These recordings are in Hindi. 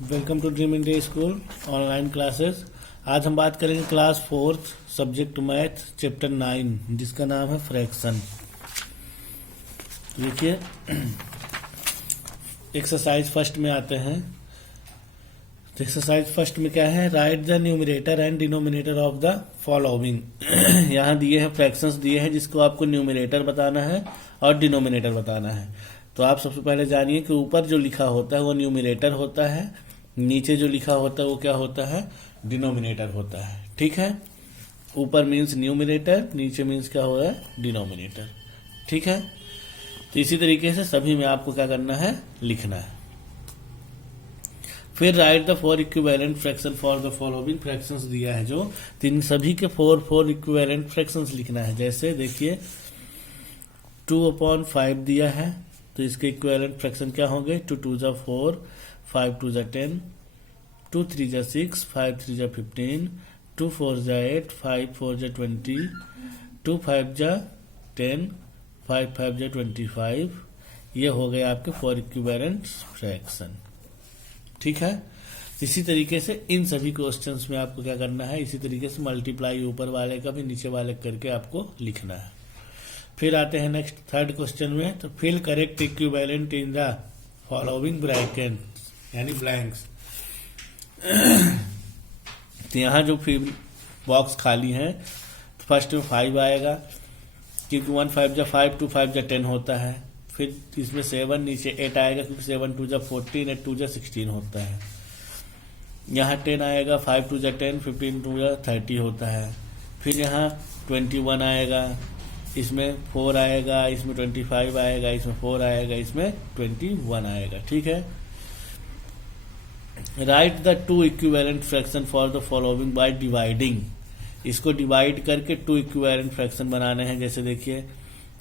Welcome to dream India school online classes. आज हम बात करेंगे class 4th subject math chapter 9 जिसका नाम है फ्रैक्शन। देखिए एक्सरसाइज फर्स्ट में आते हैं। तो एक्सरसाइज फर्स्ट में क्या है, right the numerator and denominator of the following. यहाँ दिए हैं फ्रैक्शंस दिए हैं जिसको आपको न्यूमरेटर बताना है और डिनोमिनेटर बताना है। तो आप सबसे पहले जानिए कि ऊपर जो लिखा होता है वो न्यूमरेटर होता है, नीचे जो लिखा होता है वो क्या होता है, डिनोमिनेटर होता है। ठीक है, ऊपर मीन्स न्यूमरेटर, नीचे मीन्स क्या हो रहा है, डिनोमिनेटर। ठीक है, तो इसी तरीके से सभी में आपको क्या करना है, लिखना है। फिर right the 4 equivalent fraction for the following fractions दिया है जो, तो इन सभी के 4 इक्विवेलेंट फ्रैक्शंस लिखना है। जैसे देखिए 2/5 दिया है तो इसके इक्विवेलेंट फ्रैक्शन क्या होंगे, 2 2 जा 4, 5 2 जा 10, 2 3 जा 6, 5 3 जा 15, 2 4 जा 8, 5 4 जा 20, 2 5 जा 10, 5 5 जा 25। ये हो गए आपके 4 इक्विवेलेंट फ्रैक्शन। ठीक है, इसी तरीके से इन सभी क्वेश्चंस में आपको क्या करना है, इसी तरीके से मल्टीप्लाई ऊपर वाले का भी नीचे वाले करके आपको लिखना है। फिर आते हैं नेक्स्ट थर्ड क्वेश्चन में। तो fill correct equivalent in the following bracket यानी ब्लैंक्स। तो यहाँ जो फिल बॉक्स खाली है तो फर्स्ट में 5 आएगा क्योंकि 1 5 जा 5, 2 5 जा 10 होता है। फिर इसमें 7, नीचे 8 आएगा क्योंकि 7 2 जा 14, 8 2 जा 16 होता है। यहाँ 10 आएगा, 5 2 जा 10, 15 2 जा 30 होता है। फिर यहाँ 21 आएगा, इसमें 4 आएगा, इसमें 25 आएगा, इसमें 4 आएगा, इसमें 21 आएगा। ठीक है, right the 2 equivalent fraction for the following by dividing. इसको डिवाइड करके 2 इक्विवेलेंट फ्रैक्शन बनाने हैं। जैसे देखिए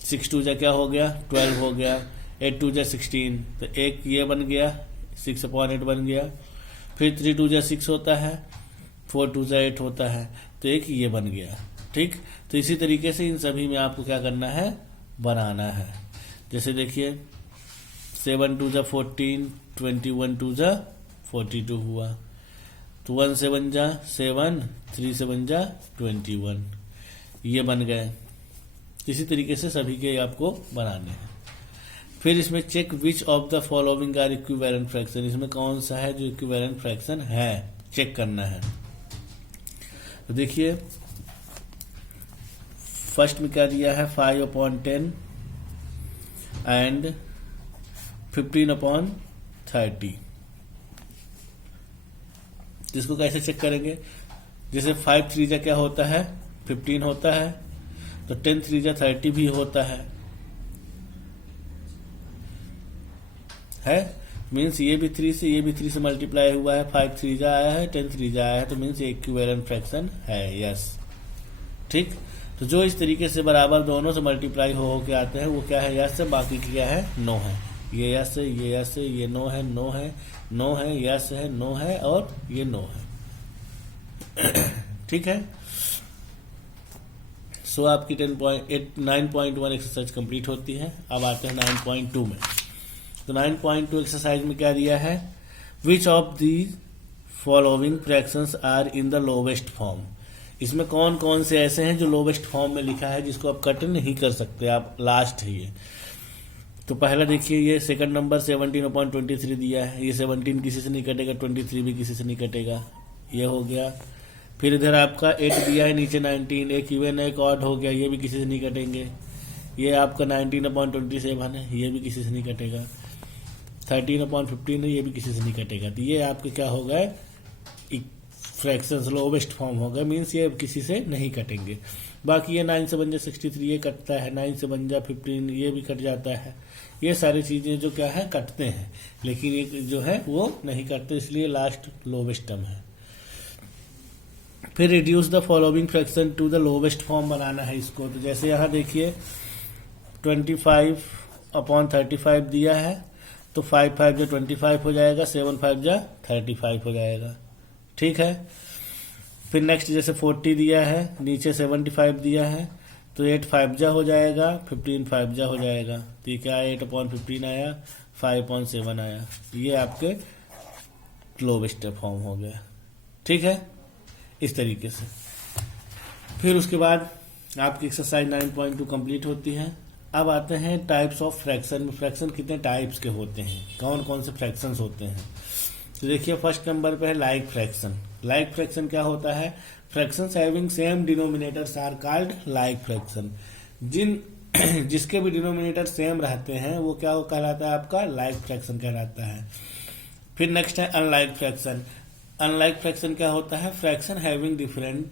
6 2 जा क्या हो गया, 12 हो गया, 8 2 जा 16, तो एक ये बन गया, 6/8 बन गया। फिर 3 2 जा 6 होता है, 4 2 जा 8 होता है, तो एक ये बन गया। ठीक, तो इसी तरीके से इन सभी में आपको क्या करना है, बनाना है। जैसे देखिए 7 2 जा 14, 21 2 जा 42 हुआ, तो 1 7 जा 7, 3 7 जा 21, ये बन गए। इसी तरीके से सभी के आपको बनाने हैं। फिर इसमें check which of the following are equivalent fraction, इसमें कौन सा है जो इक्विवेलेंट फ्रैक्शन है, चेक करना है। तो देखिए फर्स्ट में क्या दिया है, 5/10 एंड 15/30। इसको कैसे चेक करेंगे, जैसे 5 3 जा क्या होता है, 15 होता है, तो 10 3 जा 30 भी होता है मीन्स ये भी 3 से ये भी 3 से मल्टीप्लाई हुआ है, 5 3 जा आया है, 10 3 जा आया है, तो मीन्स ये इक्विवेलेंट फ्रैक्शन है। यस, ठीक। तो जो इस तरीके से बराबर दोनों से मल्टीप्लाई हो के आते हैं वो क्या है, यस है, बाकी क्या है, नो है। ये यस है, ये यस है, ये नो है, नो है, नो है, यस है, नो है और ये नो है। ठीक है, सो आपकी 9.1 एक्सरसाइज कंप्लीट होती है। अब आते हैं 9.2 में। तो 9.2 एक्सरसाइज में क्या दिया है, which of the following fractions are in the lowest form. इसमें कौन कौन से ऐसे हैं जो लोवेस्ट फॉर्म में लिखा है जिसको आप कट नहीं कर सकते, आप लास्ट है ये। तो पहला देखिए, ये सेकंड नंबर 17/23 दिया है, ये 17 किसी से नहीं कटेगा, 23 भी किसी से नहीं कटेगा, ये हो गया। फिर इधर आपका 8 दिया है, नीचे 19, एक इवन एक ऑड हो गया, ये भी किसी से नहीं कटेंगे। ये आपका 19/27 है, ये भी किसी से नहीं कटेगा। 13/15 है, ये भी किसी से नहीं कटेगा। तो ये आपके क्या हो गए, फ्रैक्शंस लोवेस्ट फॉर्म हो गए, मीन्स ये किसी से नहीं कटेंगे। बाकी ये 9 से बन जा 63 ये कटता है, 9 से बन जा 15 ये भी कट जाता है। ये सारी चीजें जो क्या है कटते हैं, लेकिन ये जो है वो नहीं कटते, इसलिए लास्ट लोवेस्ट टर्म है। फिर reduce the following fraction to the lowest form बनाना है इसको। तो जैसे यहाँ देखिए 25/35 दिया है, तो 5 5 जा 25 हो जाएगा, 7 5 जा 35 हो जाएगा। ठीक है, फिर नेक्स्ट जैसे 40 दिया है, नीचे 75 दिया है, तो 8 5 जा हो जाएगा, 15 5 जा हो जाएगा। तो ये क्या 8/15 आया, 5/7 आया। ये आपके लो स्टेप फॉर्म हो गया। ठीक है, इस तरीके से। फिर उसके बाद आपकी एक्सरसाइज 9.2 कंप्लीट होती है। अब आते हैं टाइप्स ऑफ फ्रैक्शन। फ्रैक्शन कितने टाइप्स के होते हैं, कौन कौन से फ्रैक्शंस होते हैं। तो देखिए फर्स्ट नंबर पे है लाइक फ्रैक्शन। लाइक फ्रैक्शन क्या होता है, fractions having same denominators are called like fraction. जिसके भी डिनोमिनेटर सेम रहते हैं वो क्या कहलाता है, आपका लाइक फ्रैक्शन कहलाता है। फिर नेक्स्ट है अनलाइक फ्रैक्शन। अनलाइक फ्रैक्शन क्या होता है, fraction having different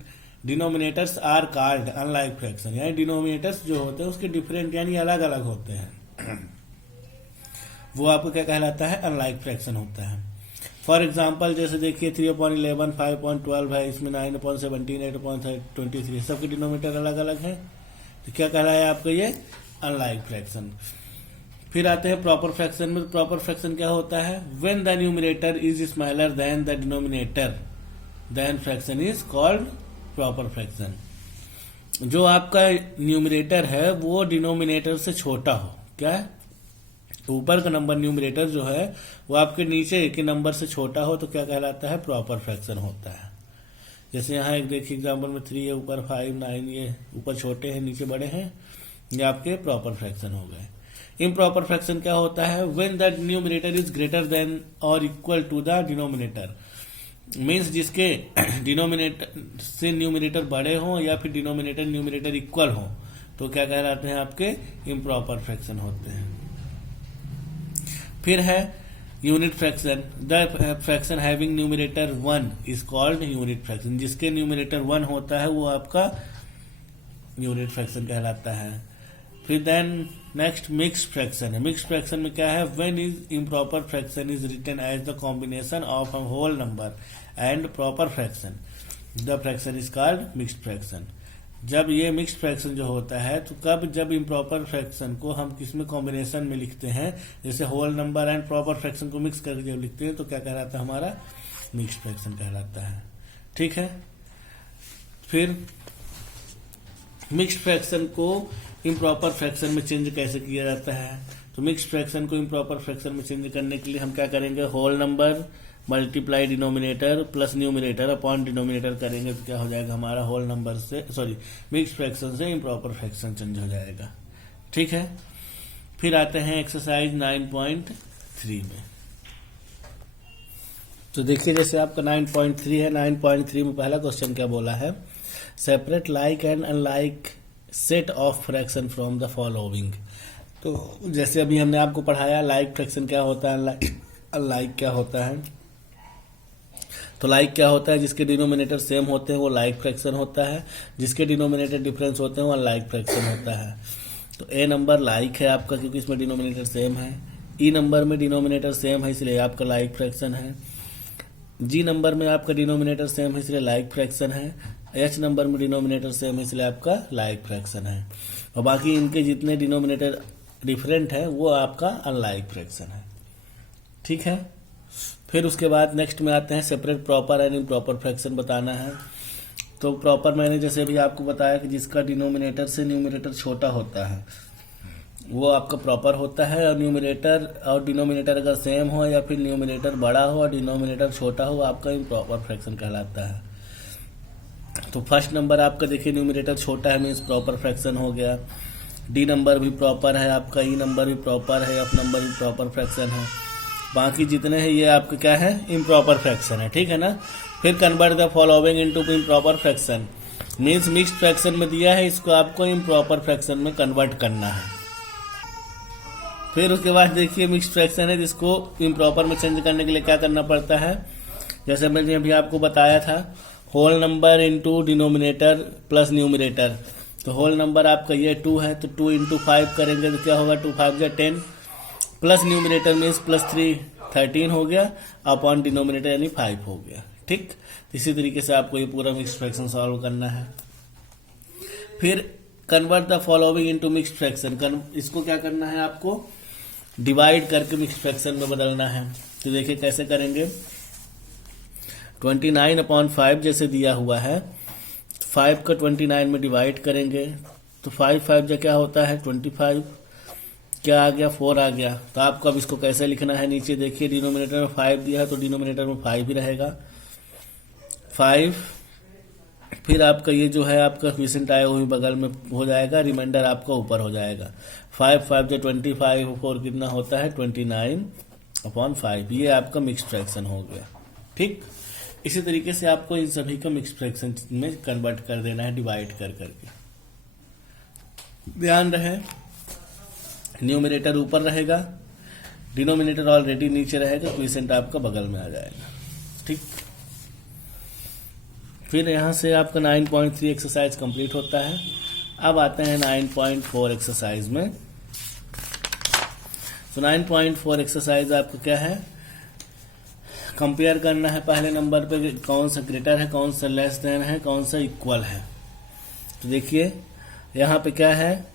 denominators are called unlike fraction. यानी डिनोमिनेटर्स जो होते हैं उसके डिफरेंट यानी अलग अलग होते हैं वो आपको क्या कहलाता है, अनलाइक फ्रैक्शन होता है। फॉर एग्जाम्पल जैसे देखिए 3/11, 5.12 है, इसमें 9/17, 8/23 सबके डिनोमिनेटर अलग अलग है, तो क्या कह रहा है आपका ये अनलाइक फ्रैक्शन। फिर आते हैं प्रॉपर फ्रैक्शन में। प्रॉपर फ्रैक्शन क्या होता है, when the numerator is smaller than the denominator then fraction is called proper fraction. जो आपका न्यूमरेटर है वो डिनोमिनेटर से छोटा हो, क्या ऊपर का नंबर न्यूमरेटर जो है वो आपके नीचे के नंबर से छोटा हो तो क्या कहलाता है, प्रॉपर फ्रैक्शन होता है। जैसे यहाँ एक देखिए एग्जाम्पल में 3 है, ऊपर 5, 9, ये ऊपर छोटे हैं नीचे बड़े हैं, ये आपके प्रॉपर फ्रैक्शन हो गए। इम्प्रॉपर फ्रैक्शन क्या होता है, when the numerator is greater than और equal to the denominator. Means जिसके डिनोमिनेटर से न्यूमरेटर बड़े हों या फिर डिनोमिनेटर न्यूमरेटर इक्वल हो तो क्या कहलाते हैं, आपके इम्प्रॉपर फ्रैक्शन होते हैं। फिर है unit fraction. The fraction having numerator 1 is called unit fraction. जिसके न्यूमरेटर 1 होता है वो आपका यूनिट फ्रैक्शन कहलाता है। फिर देन नेक्स्ट मिक्स्ड फ्रैक्शन है। मिक्स्ड फ्रैक्शन में क्या है, when is improper fraction is written as the combination of a whole number and proper fraction the fraction is called mixed fraction. जब ये मिक्स्ड फ्रैक्शन जो होता है तो कब, जब इम्प्रॉपर फ्रैक्शन को हम किसमें कॉम्बिनेशन में लिखते हैं, जैसे whole number and proper fraction को मिक्स करके जब लिखते हैं तो क्या कहलाता है, हमारा मिक्स्ड फ्रैक्शन कहलाता है। ठीक है, फिर मिक्स्ड फ्रैक्शन को इम्प्रॉपर फ्रैक्शन में चेंज कैसे किया जाता है, तो मिक्स्ड फ्रैक्शन को इम्प्रॉपर फ्रैक्शन में चेंज करने के लिए हम क्या करेंगे, whole number multiply denominator plus numerator upon denominator करेंगे तो क्या हो जाएगा, हमारा होल नंबर से मिक्स्ड फ्रैक्शन से इम्प्रॉपर फ्रैक्शन चेंज हो जाएगा। ठीक है, फिर आते हैं एक्सरसाइज 9.3 में। तो देखिए जैसे आपका 9.3 है, 9.3 में पहला क्वेश्चन क्या बोला है, separate like and unlike set of fraction from the following. तो जैसे अभी हमने आपको पढ़ाया लाइक फ्रैक्शन क्या होता है, अनलाइक क्या होता है। तो लाइक क्या होता है, जिसके डिनोमिनेटर सेम होते हैं वो लाइक फ्रैक्शन होता है, जिसके डिनोमिनेटर डिफरेंस होते हैं वो अनलाइक फ्रैक्शन होता है। तो ए नंबर लाइक है आपका क्योंकि इसमें डिनोमिनेटर सेम है, ई नंबर में डिनोमिनेटर सेम है इसलिए आपका लाइक फ्रैक्शन है, जी नंबर में आपका डिनोमिनेटर सेम है इसलिए लाइक फ्रैक्शन है, एच नंबर में डिनोमिनेटर सेम है इसलिए आपका लाइक फ्रैक्शन है, और बाकी इनके जितने डिनोमिनेटर डिफरेंट है वो आपका अनलाइक फ्रैक्शन है। ठीक है, फिर उसके बाद नेक्स्ट में आते हैं separate proper and improper fraction बताना है। तो प्रॉपर मैंने जैसे अभी आपको बताया कि जिसका डिनोमिनेटर से न्यूमरेटर छोटा होता है वो आपका प्रॉपर होता है, और न्यूमरेटर और डिनोमिनेटर अगर सेम हो या फिर न्यूमरेटर बड़ा हो और डिनोमिनेटर छोटा हो आपका इम्प्रॉपर फ्रैक्शन कहलाता है। तो फर्स्ट नंबर आपका देखिए न्यूमरेटर छोटा है मीन्स प्रॉपर फ्रैक्शन हो गया, डी नंबर भी प्रॉपर है आपका, ई नंबर भी प्रॉपर है, एफ नंबर भी प्रॉपर फ्रैक्शन है, बाकी जितने हैं ये आपके क्या है, इम्प्रॉपर फ्रैक्शन है। ठीक है ना, फिर convert the following into improper fraction means mixed fraction में दिया है, इसको आपको इम्प्रॉपर फ्रैक्शन में कन्वर्ट करना है। फिर उसके बाद देखिए मिक्स्ड फ्रैक्शन है जिसको इम्प्रॉपर में चेंज करने के लिए क्या करना पड़ता है, जैसे मैंने अभी आपको बताया था whole number into denominator plus numerator. तो होल नंबर आपका ये 2 है तो 2 इंटू 5 करेंगे तो क्या होगा, 2 5 जा 10 प्लस न्यूमिनेटर मीन्स प्लस 3 13 हो गया अपॉन डिनोमिनेटर यानी 5 हो गया। ठीक, इसी तरीके से आपको ये पूरा मिक्स्ड फ्रैक्शन सॉल्व करना है। फिर convert the following into mixed fraction, इसको क्या करना है, आपको डिवाइड करके मिक्स्ड फ्रैक्शन में बदलना है। तो देखिए कैसे करेंगे, 29/5 जैसे दिया हुआ है 5 का 29 में डिवाइड करेंगे तो 5 5 जा क्या होता है 25, क्या आ गया 4 आ गया। तो आपको अब इसको कैसे लिखना है, नीचे देखिए डिनोमिनेटर में 5 दिया है तो डिनोमिनेटर में 5 ही रहेगा 5। फिर आपका ये जो है आपका क्विसेंट आया हुई बगल में हो जाएगा, रिमाइंडर आपका ऊपर हो जाएगा। 5 5 जो 25 4 कितना होता है 29/5। ये आपका मिक्स फ्रैक्शन हो गया। ठीक, इसी तरीके से आपको इन सभी को मिक्स फ्रैक्शन में कन्वर्ट कर देना है डिवाइड कर करके। ध्यान रहे न्यूमरेटर ऊपर रहेगा, डिनोमिनेटर ऑलरेडी नीचे रहेगा, क्विसेंट आपका बगल में आ जाएगा। ठीक, फिर यहाँ से आपका 9.3 एक्सरसाइज कंप्लीट होता है। अब आते हैं 9.4 एक्सरसाइज में। तो 9.4 एक्सरसाइज आपको क्या है, कंपेयर करना है पहले नंबर पे कौन सा ग्रेटर है, कौन सा लेस देन है, कौन सा इक्वल है। तो देखिए यहाँ पे क्या है